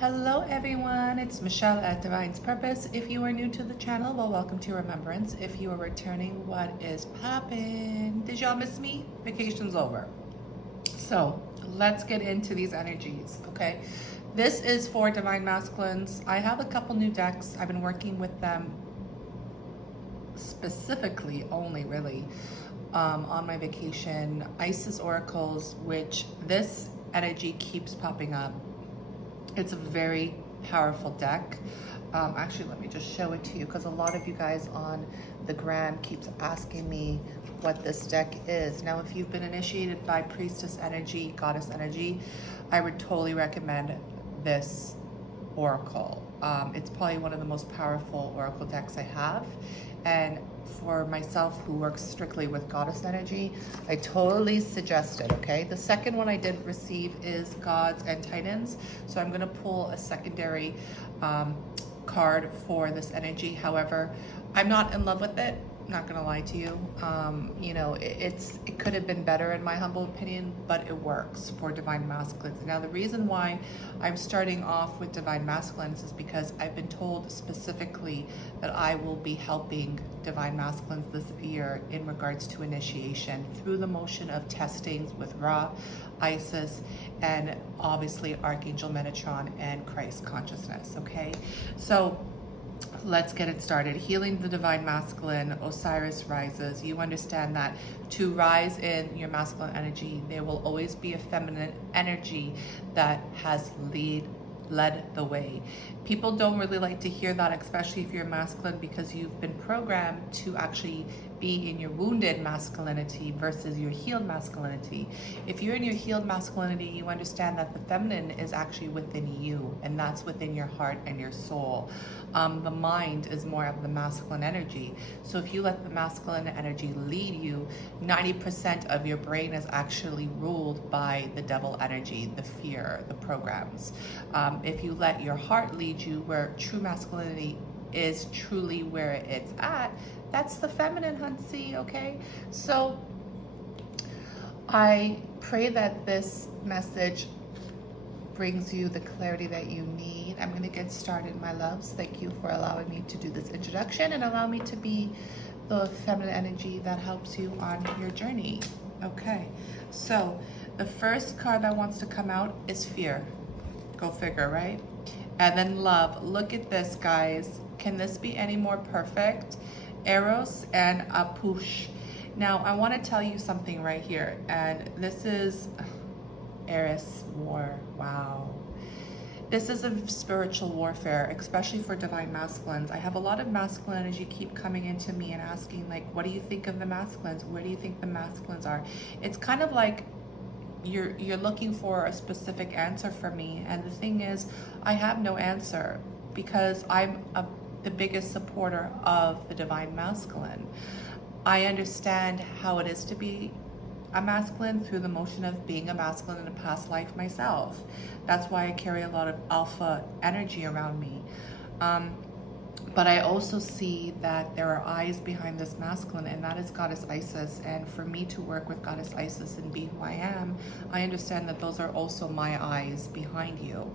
Hello everyone, it's Michelle at Divine's Purpose. If you are new to the channel, well, welcome to Remembrance. If you are returning, what is poppin'? Did y'all miss me? Vacation's over. So let's get into these energies, okay? This is for Divine Masculines. I have a couple new decks. I've been working with them specifically only really on my vacation. Isis Oracles, which this energy keeps popping up. It's a very powerful deck. Actually, let me just show it to you because a lot of you guys on the gram keeps asking me what this deck is. Now, if you've been initiated by Priestess energy, Goddess energy, I would totally recommend this Oracle. It's probably one of the most powerful Oracle decks I have. And for myself who works strictly with Goddess energy, I totally suggest it, okay? The second one I did receive is Gods and Titans. So I'm going to pull a secondary card for this energy. However, I'm not in love with it. Not gonna lie to you. You know, it could have been better in my humble opinion, but it works for Divine Masculines. Now, the reason why I'm starting off with Divine Masculines is because I've been told specifically that I will be helping Divine Masculines this year in regards to initiation through the motion of testings with Ra, Isis, and obviously Archangel Metatron and Christ consciousness, okay? So let's get it started. Healing the Divine Masculine, Osiris rises. You understand that to rise in your masculine energy, there will always be a feminine energy that has led the way. People don't really like to hear that, especially if you're masculine, because you've been programmed to actually be in your wounded masculinity versus your healed masculinity. If you're in your healed masculinity, you understand that the feminine is actually within you, and that's within your heart and your soul. The mind is more of the masculine energy. So if you let the masculine energy lead you, 90% of your brain is actually ruled by the devil energy, the fear, the programs. If you let your heart lead you, where true masculinity is truly where it's at, that's the feminine, Huntsy, okay? So I pray that this message brings you the clarity that you need. I'm going to get started, my loves. Thank you for allowing me to do this introduction and allow me to be the feminine energy that helps you on your journey. Okay, so the first card that wants to come out is fear. Go figure, right? And then love. Look at this, guys. Can this be any more perfect? Eros and Apush. Now, I want to tell you something right here, and this is Eris war. Wow. This is a spiritual warfare, especially for Divine Masculines. I have a lot of masculine energy keep coming into me and asking, like, what do you think of the masculines? Where do you think the masculines are? It's kind of like you're looking for a specific answer from me, and the thing is, I have no answer because I'm the biggest supporter of the Divine Masculine. I understand how it is to be a masculine through the motion of being a masculine in a past life myself. That's why I carry a lot of alpha energy around me. But I also see that there are eyes behind this masculine, and that is Goddess Isis. And for me to work with Goddess Isis and be who I am, I understand that those are also my eyes behind you.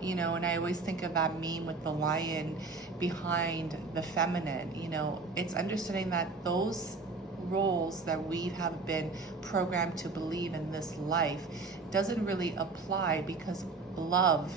You know, and I always think of that meme with the lion behind the feminine. You know, it's understanding that those roles that we have been programmed to believe in this life doesn't really apply, because love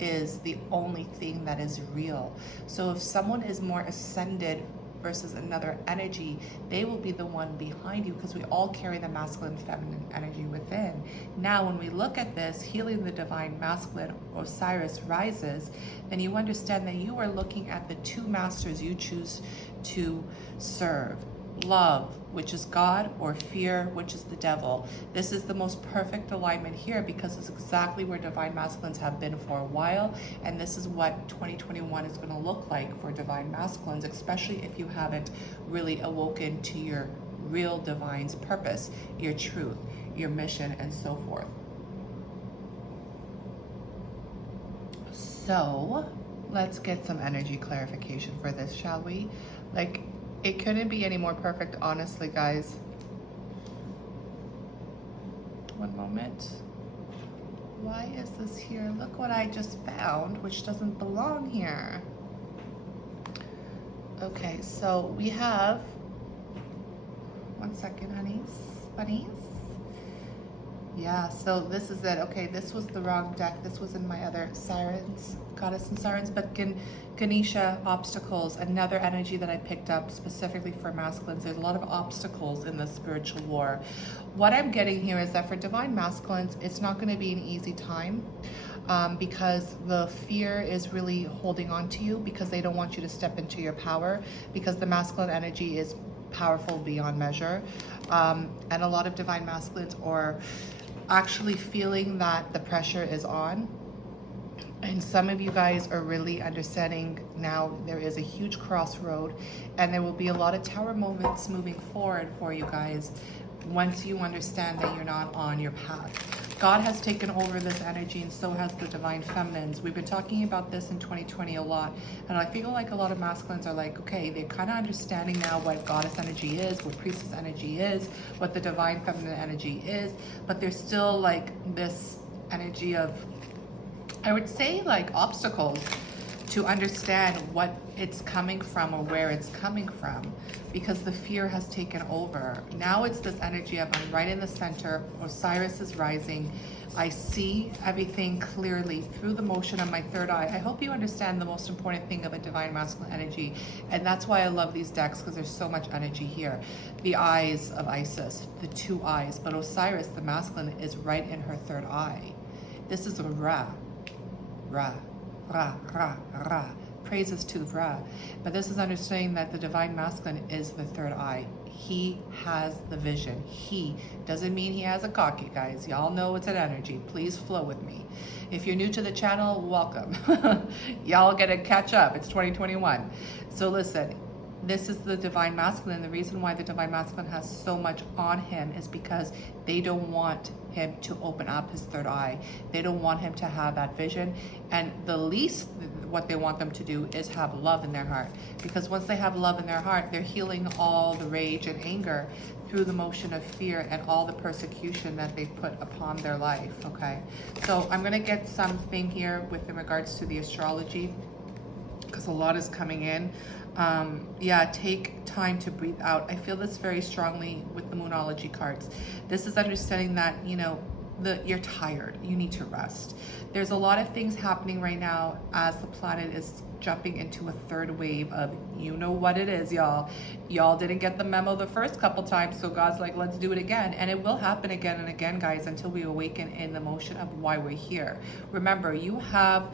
is the only thing that is real. So if someone is more ascended versus another energy, they will be the one behind you, because we all carry the masculine feminine energy within. Now, when we look at this, healing the Divine Masculine, Osiris rises, then you understand that you are looking at the two masters you choose to serve. Love, which is God, or fear, which is the devil. This is the most perfect alignment here, because it's exactly where Divine Masculines have been for a while, and this is what 2021 is going to look like for Divine Masculines, especially if you haven't really awoken to your real Divine's purpose, your truth, your mission, and so forth. So let's get some energy clarification for this, shall we? Like, it couldn't be any more perfect, honestly, guys. One moment. Why is this here? Look what I just found, which doesn't belong here. Okay, so we have, one second, honeys, bunnies. Yeah, so this is it. Okay, this was the wrong deck. This was in my other Sirens, Goddess and Sirens, but Ganesha, obstacles, another energy that I picked up specifically for masculines. There's a lot of obstacles in the spiritual war. What I'm getting here is that for divine masculines, it's not going to be an easy time. Because the fear is really holding on to you, because they don't want you to step into your power, because the masculine energy is powerful beyond measure. And a lot of divine masculines are actually feeling that the pressure is on. And some of you guys are really understanding now there is a huge crossroad, and there will be a lot of tower moments moving forward for you guys once you understand that you're not on your path. God has taken over this energy, and so has the divine feminines. We've been talking about this in 2020 a lot, and I feel like a lot of masculines are like, okay, they're kind of understanding now what goddess energy is, what priestess energy is, what the divine feminine energy is, but there's still like this energy of, I would say, like obstacles to understand what it's coming from or where it's coming from, because the fear has taken over. Now it's this energy of, I'm right in the center, Osiris is rising, I see everything clearly through the motion of my third eye. I hope you understand the most important thing of a divine masculine energy, and that's why I love these decks, because there's so much energy here. The eyes of Isis, the two eyes, but Osiris, the masculine, is right in her third eye. This is a Ra, Ra, Ra, Ra, Ra. Praises to Ra. But this is understanding that the divine masculine is the third eye. He has the vision. He doesn't mean he has a cock, you guys. Y'all know it's an energy. Please flow with me. If you're new to the channel, welcome. Y'all get to catch up. It's 2021. So listen, this is the divine masculine. The reason why the divine masculine has so much on him is because they don't want him to open up his third eye. They don't want him to have that vision. And the least what they want them to do is have love in their heart. Because once they have love in their heart, they're healing all the rage and anger through the motion of fear and all the persecution that they put upon their life, okay? So I'm gonna get something here with in regards to the astrology, because a lot is coming in. Yeah, take time to breathe out. I feel this very strongly with the Moonology cards. This is understanding that, you know, you're tired, you need to rest. There's a lot of things happening right now as the planet is jumping into a third wave of, you know what it is, y'all. Y'all didn't get the memo the first couple times, so God's like, let's do it again. And it will happen again and again, guys, until we awaken in the motion of why we're here. Remember, you have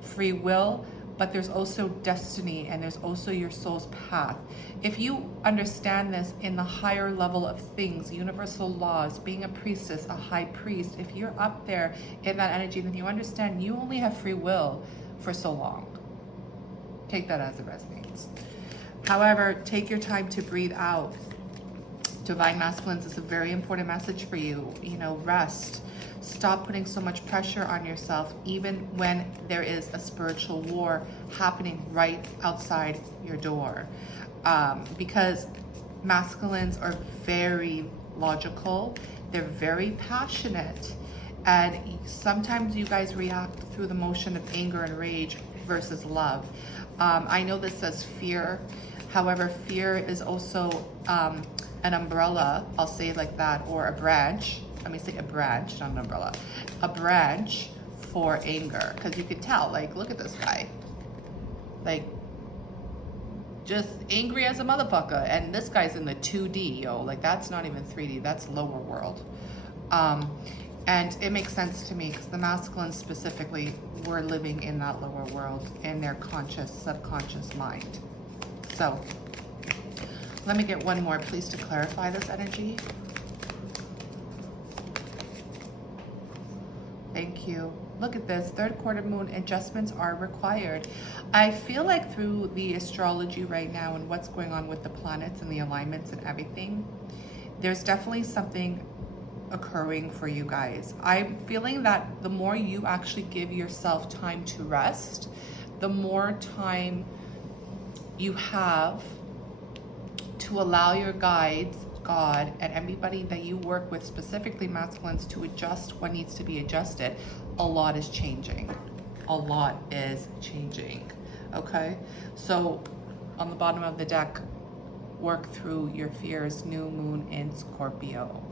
free will, but there's also destiny, and there's also your soul's path. If you understand this in the higher level of things, universal laws, being a priestess, a high priest, if you're up there in that energy, then you understand you only have free will for so long. Take that as it resonates. However, take your time to breathe out. Divine masculines is a very important message for you. You know, rest. Stop putting so much pressure on yourself, even when there is a spiritual war happening right outside your door. Because masculines are very logical, they're very passionate, and sometimes you guys react through the motion of anger and rage versus love. I know this says fear, however, fear is also an umbrella, I'll say it like that, or a branch. Let me say a branch, not an umbrella. A branch for anger. Because you could tell, like, look at this guy. Like, just angry as a motherfucker. And this guy's in the 2D, yo. Like, that's not even 3D. That's lower world. And it makes sense to me because the masculines specifically were living in that lower world in their conscious, subconscious mind. So, let me get one more, please, to clarify this energy. Thank you. Look at this, third quarter moon, adjustments are required. I feel like through the astrology right now and what's going on with the planets and the alignments and everything, there's definitely something occurring for you guys. I'm feeling that the more you actually give yourself time to rest, the more time you have to allow your guides, God, and everybody that you work with, specifically masculines, to adjust what needs to be adjusted. a lot is changing. A lot is changing, okay? So on the bottom of the deck, work through your fears, new moon in Scorpio.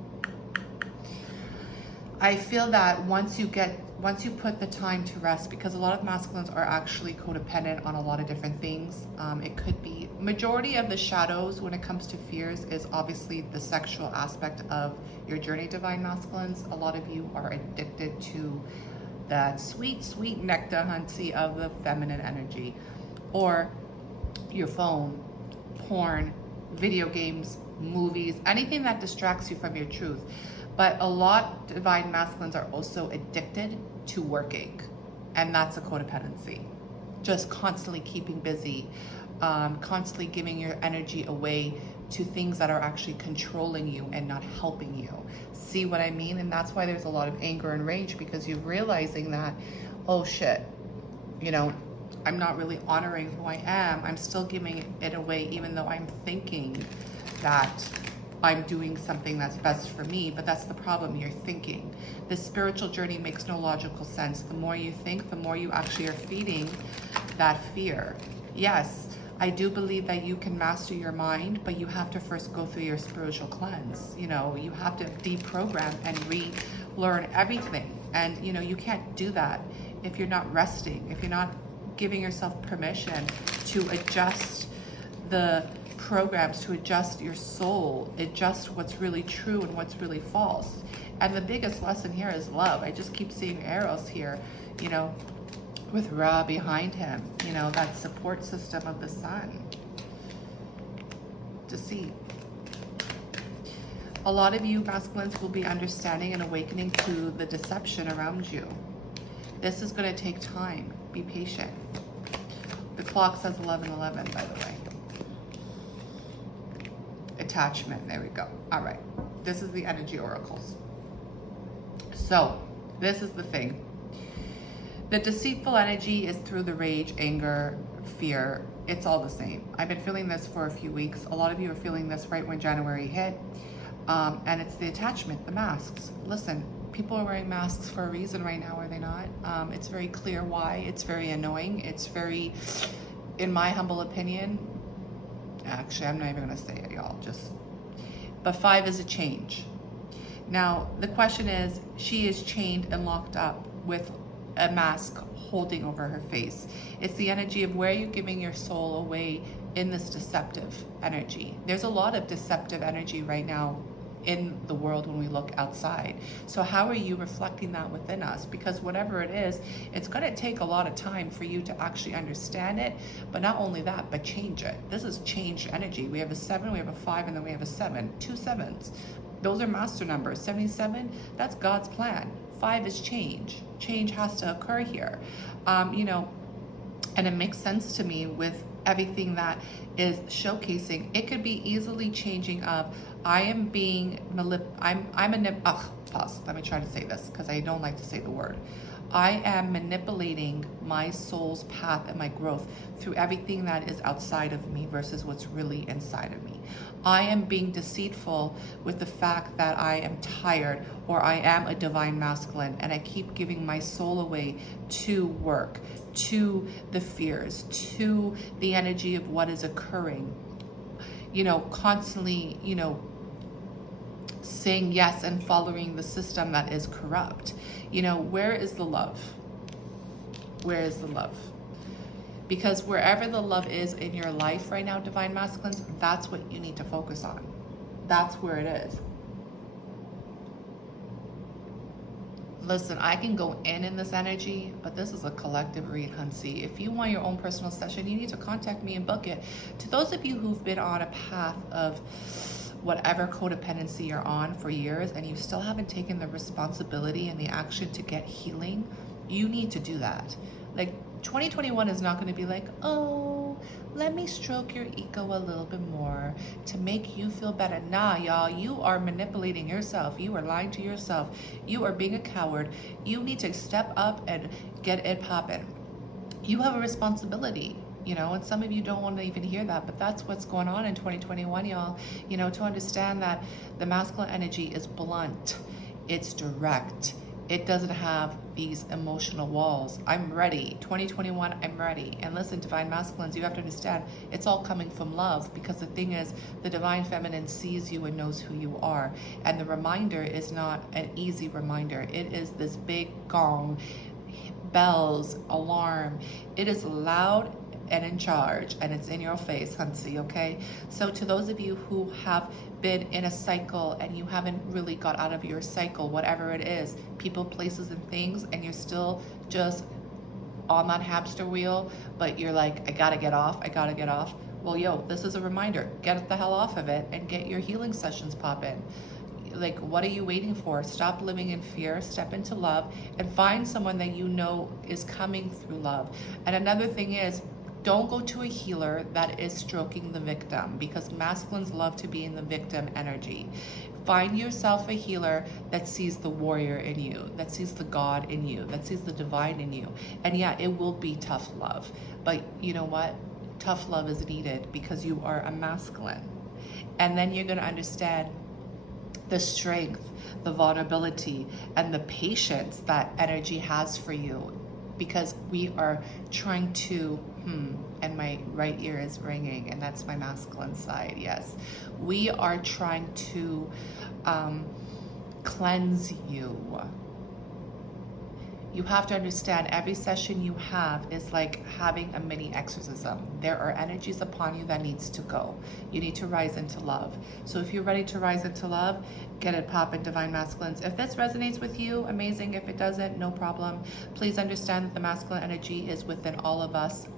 I feel that once you put the time to rest, because a lot of masculines are actually codependent on a lot of different things. It could be, majority of the shadows when it comes to fears is obviously the sexual aspect of your journey, divine masculines. A lot of you are addicted to that sweet, sweet nectar, hunty, of the feminine energy, or your phone, porn, video games, movies, anything that distracts you from your truth. But a lot divine masculines are also addicted to working, and that's a codependency. Just constantly keeping busy, constantly giving your energy away to things that are actually controlling you and not helping you. See what I mean? And that's why there's a lot of anger and rage, because you're realizing that, oh shit, you know, I'm not really honoring who I am. I'm still giving it away, even though I'm thinking that I'm doing something that's best for me. But that's the problem, you're thinking. This spiritual journey makes no logical sense. The more you think, the more you actually are feeding that fear. Yes, I do believe that you can master your mind, but you have to first go through your spiritual cleanse. You know, you have to deprogram and relearn everything. And you know, you can't do that if you're not resting, if you're not giving yourself permission to adjust the programs, to adjust your soul, adjust what's really true and what's really false. And the biggest lesson here is love. I just keep seeing arrows here, you know, with Ra behind him, you know, that support system of the sun. Deceit. A lot of you masculines will be understanding and awakening to the deception around you. This is going to take time. Be patient. The clock says 11:11, by the way. Attachment, there we go. All right, this is the energy oracles. So this is the thing. The deceitful energy is through the rage, anger, fear. It's all the same. I've been feeling this for a few weeks. A lot of you are feeling this right when January hit. And it's the attachment, the masks. Listen, people are wearing masks for a reason right now, are they not? It's very clear why. It's very annoying. It's very, in my humble opinion, actually, I'm not even gonna say it, y'all, but 5 is a change. Now, the question is, she is chained and locked up with a mask holding over her face. It's the energy of where you're giving your soul away in this deceptive energy. There's a lot of deceptive energy right now in the world when we look outside. So how are you reflecting that within us? Because whatever it is, it's going to take a lot of time for you to actually understand it. But not only that, but change it. This is changed energy. We have a 7, we have a 5, and then we have a 7. 2 7s. Those are master numbers. 77, that's God's plan. 5 is change. Change has to occur here. You know, and it makes sense to me with everything that is showcasing. It could be easily changing of, I am being pause. Let me try to say this because I don't like to say the word. I am manipulating my soul's path and my growth through everything that is outside of me versus what's really inside of me. I am being deceitful with the fact that I am tired, or I am a divine masculine, and I keep giving my soul away to work, to the fears, to the energy of what is occurring. You know, constantly, you know, saying yes and following the system that is corrupt. You know, where is the love? Where is the love? Because wherever the love is in your life right now, divine masculines, that's what you need to focus on. That's where it is. Listen, I can go in this energy, but this is a collective read, Huntsy. If you want your own personal session, you need to contact me and book it. To those of you who've been on a path of whatever codependency you're on for years and you still haven't taken the responsibility and the action to get healing, you need to do that. Like, 2021 is not going to be like, oh, let me stroke your ego a little bit more to make you feel better. Nah, y'all, you are manipulating yourself. You are lying to yourself. You are being a coward. You need to step up and get it popping. You have a responsibility. You know, and some of you don't want to even hear that, but that's what's going on in 2021, y'all. You know, to understand that the masculine energy is blunt, it's direct, it doesn't have these emotional walls. I'm ready. 2021, I'm ready. And listen, divine masculines, you have to understand, it's all coming from love, because the thing is, the divine feminine sees you and knows who you are. And the reminder is not an easy reminder. It is this big gong, bells, alarm. It is loud and in charge, and it's in your face, Huntsy, okay? So to those of you who have been in a cycle and you haven't really got out of your cycle, whatever it is, people, places, and things, and you're still just on that hamster wheel, but you're like, I gotta get off, I gotta get off. Well, yo, this is a reminder. Get the hell off of it and get your healing sessions popping. Like, what are you waiting for? Stop living in fear, step into love, and find someone that you know is coming through love. And another thing is, don't go to a healer that is stroking the victim, because masculines love to be in the victim energy. Find yourself a healer that sees the warrior in you, that sees the God in you, that sees the divine in you. And yeah, it will be tough love, but you know what? Tough love is needed because you are a masculine. And then you're going to understand the strength, the vulnerability, and the patience that energy has for you, because we are trying to, and my right ear is ringing, and that's my masculine side, yes. We are trying to cleanse you. You have to understand, every session you have is like having a mini exorcism. There are energies upon you that needs to go. You need to rise into love. So if you're ready to rise into love, get it poppin', divine masculines. If this resonates with you, amazing. If it doesn't, no problem. Please understand that the masculine energy is within all of us,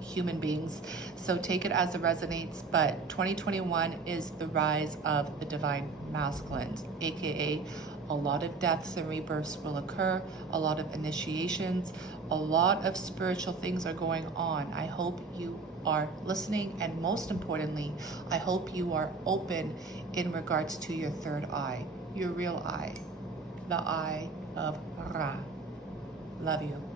human beings. So take it as it resonates. But 2021 is the rise of the divine masculines, aka a lot of deaths and rebirths will occur, a lot of initiations, a lot of spiritual things are going on. I hope you are listening, and most importantly, I hope you are open in regards to your third eye, your real eye, the eye of Ra. Love you.